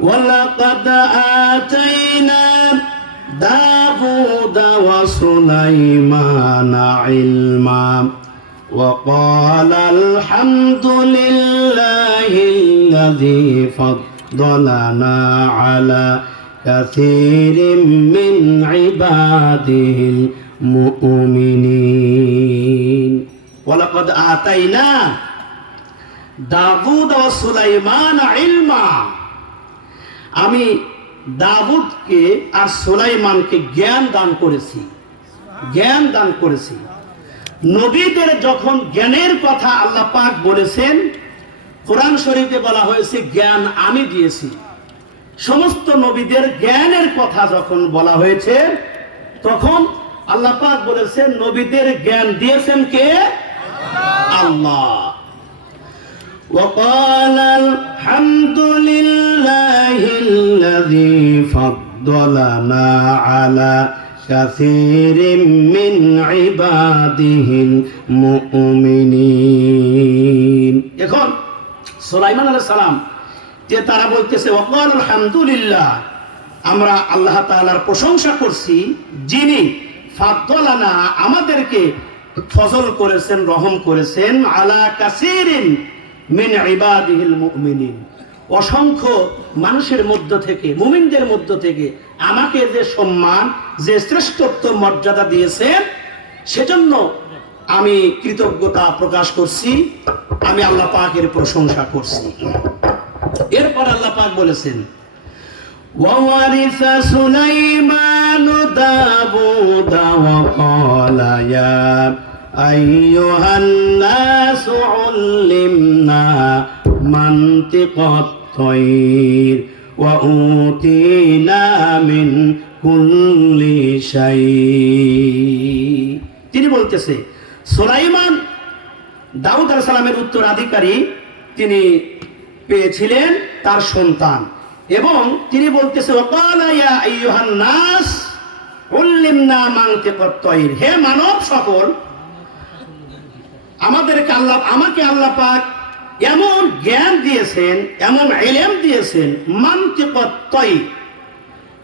ولقد آتينا داود وسليمان علما وقال الحمد لله الذي فضلنا على كثير من عباده المؤمنين. ولقد آتينا داود وسليمان علما. আমি দাউদকে আর সুলাইমানকে জ্ঞান দান করেছি জ্ঞান দান করেছি নবীদের যখন জ্ঞানের কথা আল্লাহ পাক বলেছেন কোরআন শরীফে বলা হয়েছে জ্ঞান আমি দিয়েছি সমস্ত নবীদের জ্ঞানের কথা যখন বলা হয়েছে তখন আল্লাহ পাক বলেছেন নবীদের জ্ঞান দিয়েছেন কে আল্লাহ وقال الحمد لله الذي فضلنا على كثير من عباده المؤمنين এখন সুলাইমান আলাইহিস সালাম যে তারা বলতেছে ওয়াকাল আলহামদুলিল্লাহ আমরা আল্লাহ তাআলার প্রশংসা করছি যিনি ফাদ্দলানা আমাদেরকে ফজল করেছেন রহম করেছেন আলা কাসিরিন মিন ইবাদিহিল মুমিনিন অসংখ্য মানুষের মধ্য থেকে মুমিনদের মধ্য থেকে আমাকে যে সম্মান যে শ্রেষ্ঠত্ব মর্যাদা দিয়েছেন সেজন্য আমি কৃতজ্ঞতা প্রকাশ করছি আমি আল্লাহ পাকের প্রশংসা করছি এরপর আল্লাহ পাক বলেছেন وورث سليمان داود وقال يا أيها الناس علمنا منطق الطير وأوتينا من كل شيء তিনি বলতেছে সুলাইমান দাউদ আলাইহিস সালামের উত্তরাধিকারী তিনি পেয়েছিলেন তার সন্তান এবং তিনি বলতেছে ওয়াকালা ইয়া আইয়ুহান নাস উল্লিমনা মানতিকাত তায়র হে মানব সকল আমাদেরকে আল্লাহ আমাকে আল্লাহ পাক এমন জ্ঞান দিয়েছেন, এমন এলেম দিয়েছেন, মানতিকাত তায়র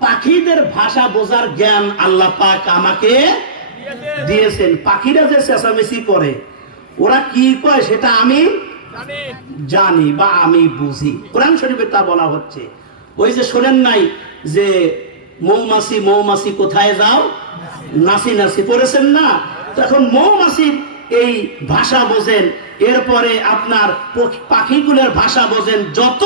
পাখিদের ভাষা বোঝার জ্ঞান আল্লাহ পাক আমাকে দিয়েছেন। পাখিরা যে চেঁচামেচি করে, ওরা কি কয় সেটা আমি জানি বা আমি বুঝি। কোরআন শরীফে তা বলা হচ্ছে। ওই যে শোনেন নাই যে, মৌমাছি মৌমাছি কোথায় যাও? নাসি নাসি করেছেন না? তখন মৌমাছির এই ভাষা বোঝেন। এরপরে আপনার পাখিগুলোর ভাষা বোঝেন। যত